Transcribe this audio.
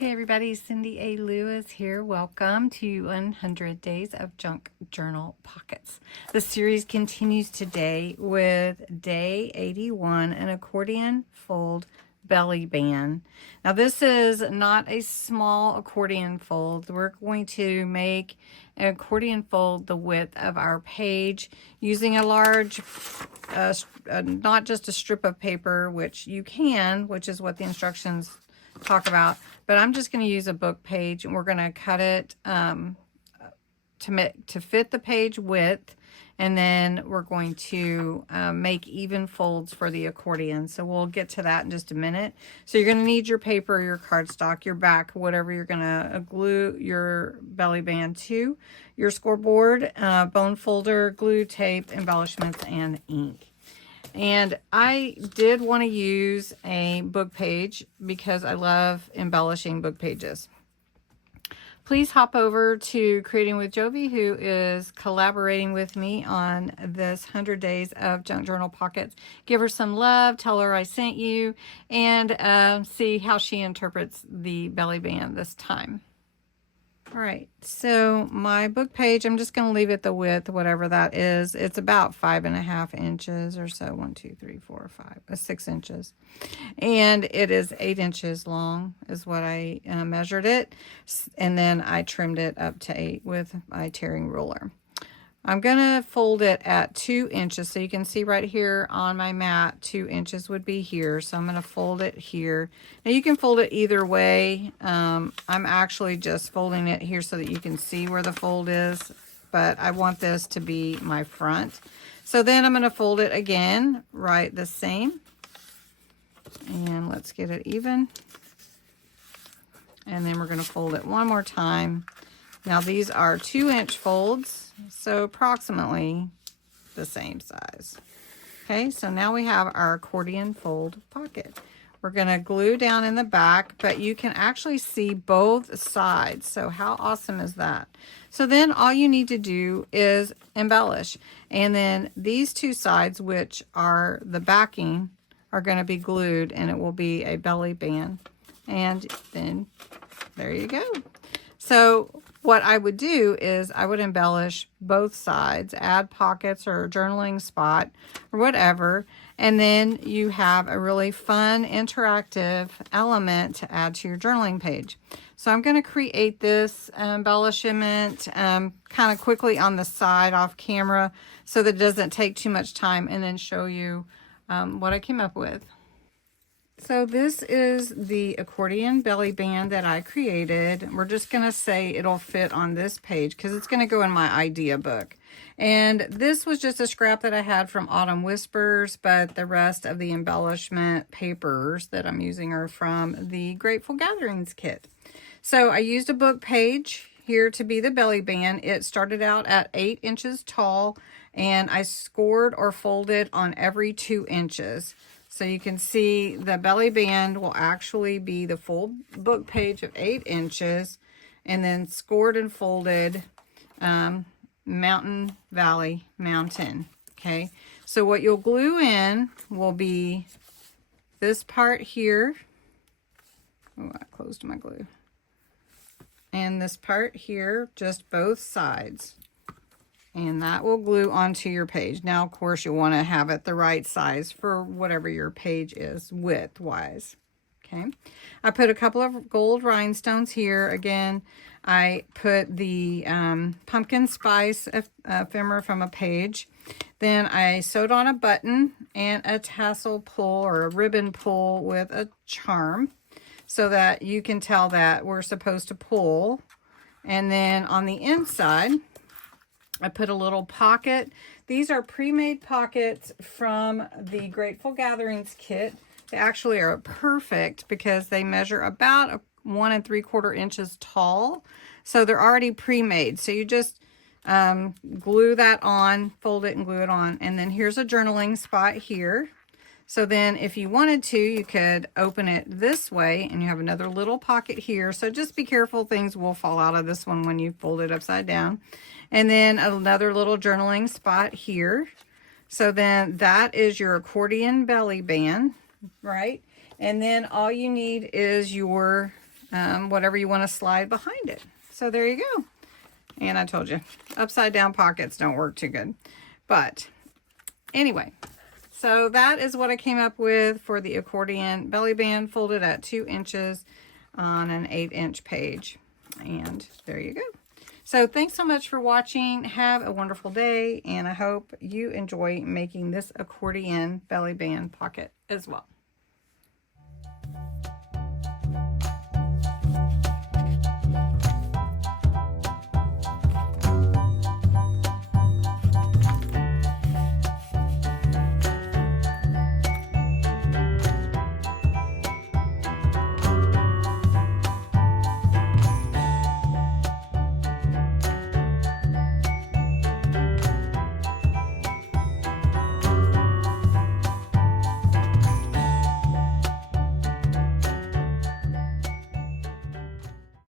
Hey everybody, Cindy A. Lewis here. Welcome to 100 Days of Junk Journal Pockets. The series continues today with day 81, an accordion fold belly band. Now this is not a small accordion fold. We're going to make an accordion fold the width of our page using a large, not just a strip of paper, which you can, which is what the instructions talk about, but I'm just going to use a book page, and we're going to cut it to fit the page width, and then we're going to make even folds for the accordion. So we'll get to that in just a minute. So you're going to need your paper, your cardstock, your back, whatever you're going to glue your belly band to, your scoreboard, bone folder, glue, tape, embellishments, and ink. And I did want to use a book page because I love embellishing book pages. Please hop over to Creating with Jovi, who is collaborating with me on this 100 Days of Junk Journal Pockets. Give her some love, tell her I sent you, and see how she interprets the belly band this time. All right, so my book page, I'm just going to leave it the width, whatever that is. It's about 5.5 inches or so. 1, 2, 3, 4, 5, 6 inches. And it is 8 inches long is what I measured it. And then I trimmed it up to 8 with my tearing ruler. I'm going to fold it at 2 inches. So you can see right here on my mat, 2 inches would be here. So I'm going to fold it here. Now you can fold it either way. I'm actually just folding it here so that you can see where the fold is, but I want this to be my front. So then I'm going to fold it again, right the same. And let's get it even. And then we're going to fold it one more time. Now these are 2-inch folds, so approximately the same size. Okay, so now we have our accordion fold pocket. We're going to glue down in the back, but you can actually see both sides. So how awesome is that? So then all you need to do is embellish. And then these two sides, which are the backing, are going to be glued, and it will be a belly band. And then there you go. So what I would do is I would embellish both sides, add pockets or a journaling spot or whatever, and then you have a really fun interactive element to add to your journaling page. So I'm going to create this embellishment kind of quickly on the side off camera so that it doesn't take too much time, and then show you what I came up with. So this is the accordion belly band that I created. We're just going to say it'll fit on this page because it's going to go in my idea book. And this was just a scrap that I had from Autumn Whispers, but the rest of the embellishment papers that I'm using are from the Grateful Gatherings kit. So I used a book page here to be the belly band. It started out at 8 inches tall, and I scored or folded on every 2 inches. So you can see the belly band will actually be the full book page of 8 inches, and then scored and folded mountain, valley, mountain. Okay, so what you'll glue in will be this part here. Oh, I closed my glue. And this part here, just both sides. And that will glue onto your page. Now, of course, you'll want to have it the right size for whatever your page is width-wise. Okay. I put a couple of gold rhinestones here. Again, I put the pumpkin spice ephemera from a page. Then I sewed on a button and a tassel pull or a ribbon pull with a charm so that you can tell that we're supposed to pull. And then on the inside, I put a little pocket. These are pre-made pockets from the Grateful Gatherings kit. They actually are perfect because they measure about 1 3/4 inches tall. So they're already pre-made. So you just glue that on, fold it and glue it on. And then here's a journaling spot here. So then if you wanted to, you could open it this way and you have another little pocket here. So just be careful, things will fall out of this one when you fold it upside down. And then another little journaling spot here. So then that is your accordion belly band, right? And then all you need is your whatever you want to slide behind it. So there you go. And I told you, upside down pockets don't work too good. But anyway, so that is what I came up with for the accordion belly band, folded at 2 inches on an 8-inch page. And there you go. So thanks so much for watching. Have a wonderful day, and I hope you enjoy making this accordion belly band pocket as well.